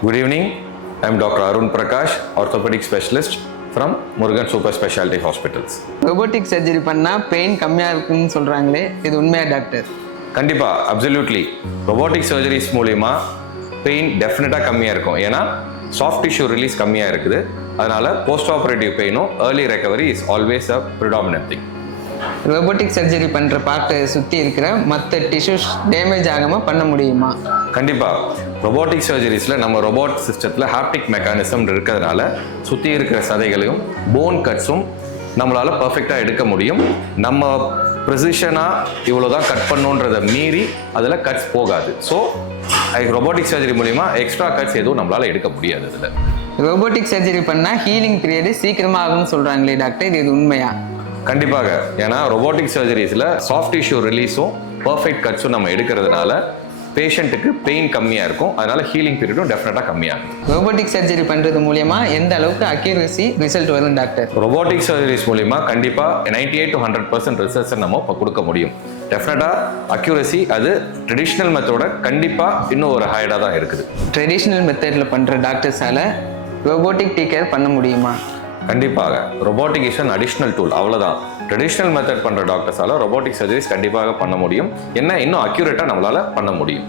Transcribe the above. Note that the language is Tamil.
Good evening. I am Dr. Arun Prakash, orthopedic specialist from Murugan Super Specialty Hospitals. Robotic surgery பண்ணா பெயின் கம்மியா இருக்குன்னு சொல்றாங்களே, இது உண்மையா டாக்டர்? கண்டிப்பா, absolutely. Robotic surgeries மூலமா பெயின் டெஃபினட்டா கம்மியா இருக்கும். ஏன்னா சாஃப்ட் டிஷ்யூ ரிலீஸ் கம்மியா இருக்குது. அதனால போஸ்ட் ஆபரேட்டிவ் பெயினும் early recovery is always a predominant thing. Robotic surgery பண்ணுற பார்ட்டை சுற்றி இருக்கிற மற்ற டிஷ்யூஸ் டேமேஜ் ஆகாமல் பண்ண முடியுமா? கண்டிப்பாக ரொபோட்டிக் சர்ஜரிஸில் நம்ம ரொபோட் சிஸ்டத்தில் ஹாப்டிக் மெக்கானிசம் இருக்கிறதுனால சுற்றி இருக்கிற சதைகளையும் போன் கட்ஸும் நம்மளால் பர்ஃபெக்டாக எடுக்க முடியும். நம்ம ப்ரிசிஷனாக இவ்வளோ தான் கட் பண்ணுன்றதை மீறி அதில் கட்ஸ் போகாது. ஸோ ரொபோட்டிக் சர்ஜரி மூலிமா எக்ஸ்ட்ரா கட்ஸ் எதுவும் நம்மளால் எடுக்க முடியாது. அதில் ரோபோட்டிக் சர்ஜரி பண்ணால் ஹீலிங் பீரியடு சீக்கிரமாக ஆகும்னு சொல்கிறாங்களே டாக்டர், இது உண்மையா? கண்டிப்பாக. ஏன்னா ரொபோட்டிக் சர்ஜரிஸில் சாஃப்ட் டிஷ்யூ ரிலீஸும் பர்ஃபெக்ட் கட்ஸும் நம்ம எடுக்கிறதுனால பேஷண்ட்டுக்கு பெயின் கம்மியாக இருக்கும். அதனால ஹீலிங் பீரியடும் டெஃபினட்டாக கம்மியாகும். ரோபோட்டிக் சர்ஜரி பண்ணுறது மூலயமா எந்த அளவுக்கு அக்யூரசி ரிசல்ட் வரும் டாக்டர்? ரொபோட்டிக் சர்ஜரிஸ் மூலிமா கண்டிப்பாக 98 to 100% ரிசல்ட்ஸை நம்ம இப்போ கொடுக்க முடியும். டெஃபினட்டாக அக்யூரசி அது ட்ரெடிஷ்னல் மெத்தடோட கண்டிப்பாக இன்னும் ஒரு ஹைடாக தான் இருக்குது. ட்ரெடிஷ்னல் மெத்தடில் பண்ணுற டாக்டர்ஸால் ரோபோட்டிக் டேக்கர் பண்ண முடியுமா? கண்டிப்பாக. Robotic is an additional tool, அவ்வளோதான். ட்ரெடிஷ்னல் மெத்தட் பண்ணுற டாக்டர்ஸால் ரொபோட்டிக் சர்ஜரிஸ் கண்டிப்பாக பண்ண முடியும். என்ன இன்னும் அக்யூரேட்டாக நம்மளால் பண்ண முடியும்.